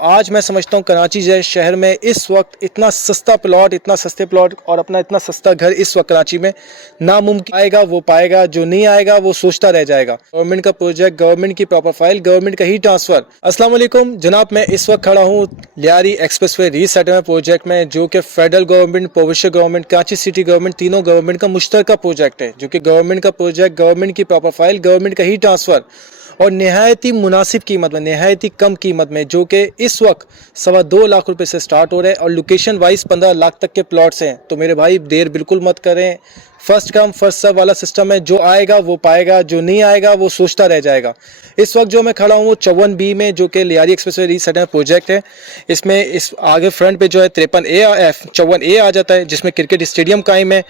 आज मैं समझता हूँ कराची जैसे शहर में इस वक्त इतना सस्ता प्लॉट, इतना सस्ते प्लॉट और अपना इतना सस्ता घर इस वक्त कराची में नामुमकिन। आएगा वो पाएगा, जो नहीं आएगा वो सोचता रह जाएगा। गवर्नमेंट का प्रोजेक्ट, गवर्नमेंट की प्रॉपर फाइल, गवर्नमेंट का ही ट्रांसफर। अस्सलाम वालेकुम जनाब, मैं इस वक्त खड़ा हूँ लियारी एक्सप्रेसवे रीसेटलमेंट प्रोजेक्ट में, जो कि federal government, provincial government, Karachi city government, तीनों गवर्नमेंट का मुश्तरका प्रोजेक्ट है। जो कि गवर्नमेंट का प्रोजेक्ट, गवर्नमेंट की प्रॉपर फाइल, गवर्नमेंट का ही ट्रांसफर और नहायत ही मुनासिब कीमत में, नहायत ही कम कीमत में, जो कि इस वक्त 2.25 लाख रुपए से स्टार्ट हो रहे हैं और लोकेशन वाइज 15 लाख तक के प्लॉट्स हैं। तो मेरे भाई देर बिल्कुल मत करें। फर्स्ट कम फर्स्ट सर्व वाला सिस्टम है। जो आएगा वो पाएगा, जो नहीं आएगा वो सोचता रह जाएगा। इस वक्त जो मैं खड़ा हूँ वो 54B में, जो कि लियारी एक्सप्रेसवे रीसेटलमेंट प्रोजेक्ट है। इसमें इस आगे फ्रंट पे जो है 54A आ जाता है, जिसमें क्रिकेट स्टेडियम कायम है।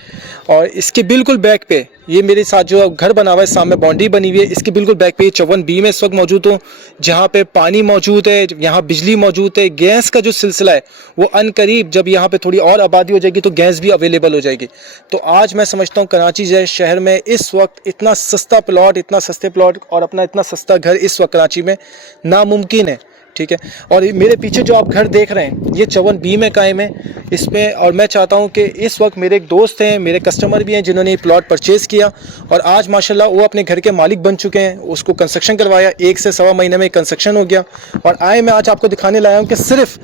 और इसके बिल्कुल बैक पे ये मेरे साथ जो घर बना हुआ है, सामने बाउंड्री बनी हुई है, इसके बिल्कुल बैक पे 54B में इस वक्त मौजूद हूँ, जहाँ पे पानी मौजूद है, यहाँ बिजली मौजूद है। गैस का जो सिलसिला है वो अनकरीब जब यहाँ पे थोड़ी और आबादी हो जाएगी तो गैस भी अवेलेबल हो जाएगी। तो आज मैं समझता हूँ कराची जैसे शहर में इस वक्त इतना सस्ता प्लॉट, इतना सस्ते प्लॉट और अपना इतना सस्ता घर इस वक्त कराची में नामुमकिन है। ठीक है। और मेरे पीछे जो आप घर देख रहे हैं ये 54B में कायम है इसमें। और मैं चाहता हूं कि इस वक्त मेरे एक दोस्त हैं, मेरे कस्टमर भी हैं, जिन्होंने ये प्लॉट परचेज़ किया और आज माशाल्लाह वो अपने घर के मालिक बन चुके हैं। उसको कंस्ट्रक्शन करवाया, 1 से सवा महीने में कंस्ट्रक्शन हो गया। और मैं आज आपको दिखाने लाया हूँ कि सिर्फ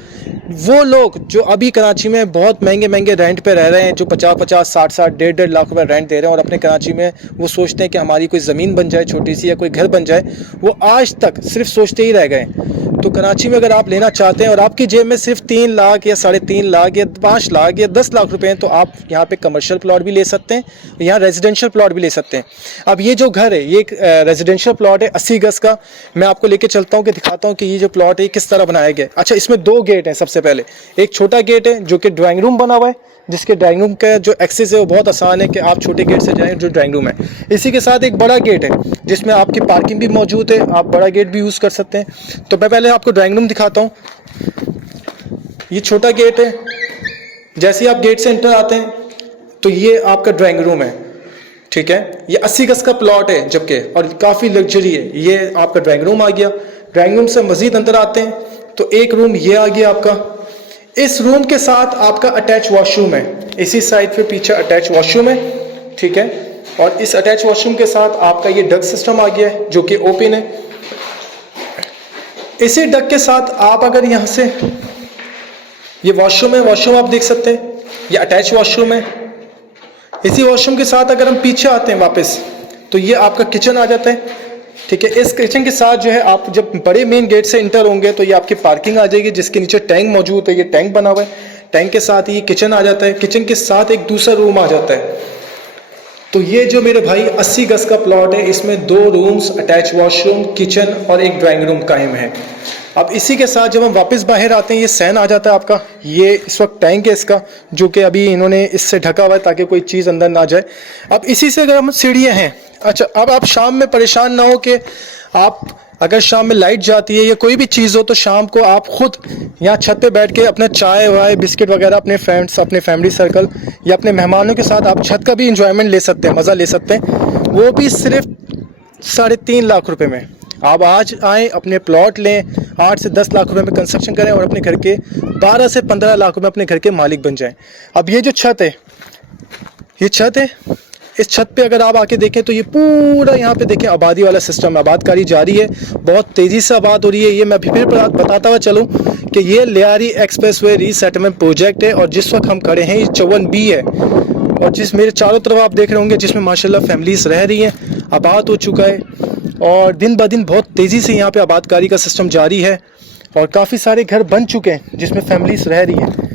वो लोग जो अभी कराची में बहुत महंगे महंगे रेंट पे रह रहे हैं, जो 50-50, 60-60, 1.5 लाख रुपए रेंट दे रहे हैं और अपने कराची में वो सोचते हैं कि हमारी कोई ज़मीन बन जाए छोटी सी या कोई घर बन जाए, वो आज तक सिर्फ सोचते ही रह गए। तो कराची में अगर आप लेना चाहते हैं और आपकी जेब में सिर्फ 3 लाख या 3.5 लाख या 5 लाख या 10 लाख रुपए हैं, तो आप यहाँ पे कमर्शियल प्लॉट भी ले सकते हैं, यहाँ रेजिडेंशियल प्लॉट भी ले सकते हैं। अब ये जो घर है ये एक रेजिडेंशियल प्लॉट है 80 गज का। मैं आपको लेके चलता हूँ कि दिखाता हूँ कि ये जो प्लॉट है किस तरह बनाया गया है। अच्छा, इसमें 2 गेट हैं। सबसे पहले एक छोटा गेट है जो कि ड्राइंग रूम बना हुआ है, जिसके ड्राइंग रूम का जो एक्सेस है वो बहुत आसान है कि आप छोटे गेट से जाएं जो ड्राइंग रूम है। इसी के साथ एक बड़ा गेट है जिसमें आपकी पार्किंग भी मौजूद है, आप बड़ा गेट भी यूज़ कर सकते हैं। तो मैं पहले आपको ड्राइंग रूम दिखाता हूँ। ये छोटा गेट है। जैसे ही आप गेट से एंटर आते हैं तो ये आपका ड्राइंग रूम है। ठीक है। ये 80 गज का प्लॉट है जबकि, और काफ़ी लग्जरी है। ये आपका ड्राइंग रूम आ गया। ड्राइंग रूम से मज़ीद अंदर आते हैं तो एक रूम ये आ गया आपका। इस रूम के साथ आपका अटैच वॉशरूम है, इसी साइड पे पीछे अटैच वॉशरूम है। ठीक है। और इस अटैच वॉशरूम के साथ आपका ये डक सिस्टम आ गया है जो कि ओपन है। इसी डक के साथ आप अगर यहाँ से, ये वॉशरूम है, वॉशरूम आप देख सकते हैं, ये अटैच वॉशरूम है। इसी वॉशरूम के साथ अगर हम पीछे आते हैं वापस तो ये आपका किचन आ जाता है। ठीक है। इस किचन के साथ जो है आप जब बड़े मेन गेट से इंटर होंगे तो ये आपकी पार्किंग आ जाएगी, जिसके नीचे टैंक मौजूद है। ये टैंक बना हुआ है। टैंक के साथ ही किचन आ जाता है। किचन के साथ एक दूसरा रूम आ जाता है। तो ये जो मेरे भाई 80 गज का प्लॉट है, इसमें 2 रूम्स, अटैच वॉशरूम, किचन और एक ड्राइंग रूम कायम है। अब इसी के साथ जब हम वापस बाहर आते हैं ये सैन आ जाता है आपका। ये इस वक्त टैंक है इसका, जो कि अभी इन्होंने इससे ढका हुआ है ताकि कोई चीज़ अंदर ना जाए। अब इसी से अगर हम सीढ़ियाँ हैं। अच्छा, अब आप शाम में परेशान ना हो कि आप अगर शाम में लाइट जाती है या कोई भी चीज़ हो तो शाम को आप खुद यहाँ छत पे बैठ के अपना चाय वाय बिस्किट वगैरह अपने फ्रेंड्स, अपने फैमिली सर्कल या अपने मेहमानों के साथ आप छत का भी इंजॉयमेंट ले सकते हैं, मज़ा ले सकते हैं। वो भी सिर्फ 3.5 लाख रुपए में। आप आज आएँ, अपने प्लॉट लें, 8 से 10 लाख रुपए में कंस्ट्रक्शन करें और अपने घर के 12 से 15 लाख रुपए अपने घर के मालिक बन जाएं। अब ये जो छत है, ये छत है, इस छत पे अगर आप आके देखें तो ये पूरा यहाँ पे देखें आबादी वाला सिस्टम, आबादकारी जारी है, बहुत तेज़ी से आबाद हो रही है। ये मैं फिर बताता हुआ चलूँ कि ये लियारी एक्सप्रेसवे रीसेटलमेंट प्रोजेक्ट है और जिस वक्त हम खड़े हैं ये 54B है। और जिस मेरे चारों तरफ आप देख रहे होंगे जिसमें माशाल्लाह फैमिलीज़ रह रही हैं, आबाद हो चुका है और दिन ब दिन बहुत तेज़ी से यहाँ पे आबादकारी का सिस्टम जारी है और काफ़ी सारे घर बन चुके हैं जिसमें फैमिलीज़ रह रही हैं।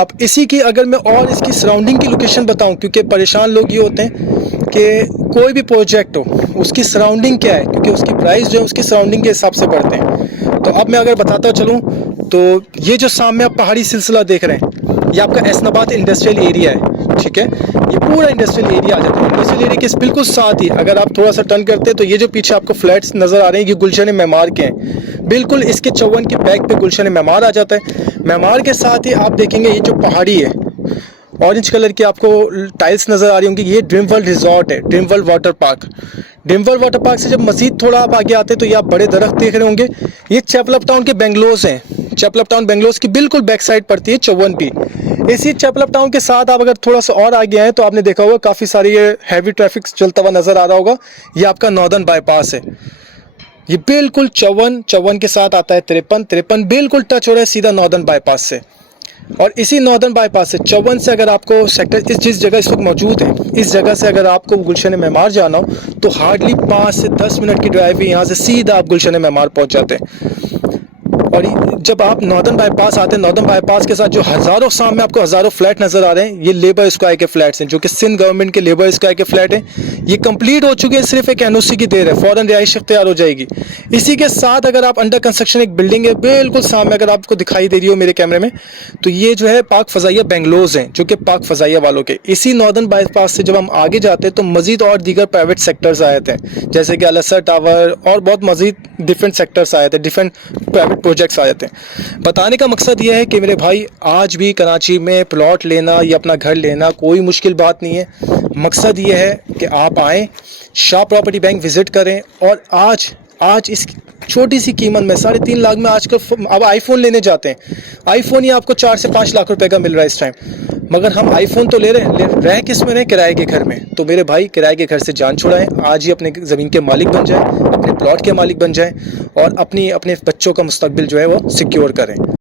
अब इसी की अगर मैं और इसकी सराउंडिंग की लोकेशन बताऊं, क्योंकि परेशान लोग ये होते हैं कि कोई भी प्रोजेक्ट हो उसकी सराउंडिंग क्या है, क्योंकि उसकी प्राइस जो है उसकी सराउंडिंग के हिसाब से बढ़ते हैं। तो अब मैं अगर बताता चलूं तो ये जो सामने आप पहाड़ी सिलसिला देख रहे हैं ये आपका एसनाबाद इंडस्ट्रियल एरिया है। ठीक है। ये पूरा इंडस्ट्रियल एरिया आ जाता है। इंडस्ट्रियल एरिया के बिल्कुल साथ ही अगर आप थोड़ा सा टर्न करते हैं तो ये जो पीछे आपको फ्लैट्स नज़र आ रहे हैं ये गुलशन मेमार के हैं। बिल्कुल इसके 54 के बैक पे गुलशन मेमार आ जाता है। मेमार के साथ ही आप देखेंगे ये जो पहाड़ी है, ऑरेंज कलर की आपको टाइल्स नज़र आ रही होंगी, ये ड्रीम वर्ल्ड रिजॉर्ट है, ड्रीम वर्ल्ड वाटर पार्क। डिम्बर वाटर पार्क से जब मजीद थोड़ा आप आगे आते हैं तो ये आप बड़े दरख्त देख रहे होंगे। ये चैपलअप टाउन के बेंगलोज हैं। चैपलअप टाउन बेंगलोज की बिल्कुल बैक साइड पड़ती है चौवन-पी। इसी चैपलअप टाउन के साथ आप अगर थोड़ा सा और आगे आए तो आपने देखा होगा काफ़ी सारी ये हैवी ट्रैफिक चलता हुआ नज़र आ रहा होगा। ये आपका नॉर्दर्न बाईपास है। ये बिल्कुल चौवन के साथ आता है 53 बिल्कुल टच हो रहा है सीधा नॉर्दर्न बाईपास से। और इसी नॉर्दर्न बाईपास से चौवन से अगर आपको सेक्टर इस जिस जगह इस वक्त मौजूद है, इस जगह से अगर आपको गुलशन मेमार जाना हो तो हार्डली 5 से 10 मिनट की ड्राइव है। यहाँ से सीधा आप गुलशन मेमार पहुँच जाते हैं। और जब आप नॉर्दर्न बाईपास आते हैं, नॉर्दर्न बाईपास के साथ जो हज़ारों सामने आपको हज़ारों फ्लैट नज़र आ रहे हैं, ये लेबर स्क्वायर के फ्लैट्स हैं जो कि सिंध गवर्नमेंट के लेबर स्क्वायर के फ्लैट हैं। ये कंप्लीट हो चुके हैं, सिर्फ एक एनओसी की देर है, फ़ौरन रिहाइश तैयार हो जाएगी। इसी के साथ अगर आप अंडर कंस्ट्रक्शन एक बिल्डिंग है बिल्कुल सामने अगर आपको दिखाई दे रही हो मेरे कैमरे में, तो ये जो है पाक फ़ज़ाइया बेंगलोज हैं जो कि पाक फ़ज़ाइया वालों के। इसी नॉर्दर्न बाईपास से जब हम आगे जाते हैं तो मज़ीद और दीगर प्राइवेट सेक्टर्स आए थे, जैसे कि अलसर टावर और बहुत मज़ीद डिफरेंट सेक्टर्स आए थे, डिफरेंट प्राइवेट प्रोजेक्ट्स आए थे। बताने का मकसद यह है कि मेरे भाई आज भी कराची में प्लॉट लेना या अपना घर लेना कोई मुश्किल बात नहीं है। मकसद ये है कि आप आएँ, शाह प्रॉपर्टी बैंक विज़िट करें और आज इस छोटी सी कीमत में 3.5 लाख में आजकल अब आईफोन लेने जाते हैं। आईफोन ही आपको 4 से 5 लाख रुपए का मिल रहा है इस टाइम, मगर हम आईफोन तो ले रहे हैं, रह किस में रहे, किराए के घर में। तो मेरे भाई किराए के घर से जान छुड़ाएं, आज ही अपने ज़मीन के मालिक बन जाएं, अपने प्लॉट के मालिक बन जाएं और अपने बच्चों का मुस्तकबिल जो है वो सिक्योर करें।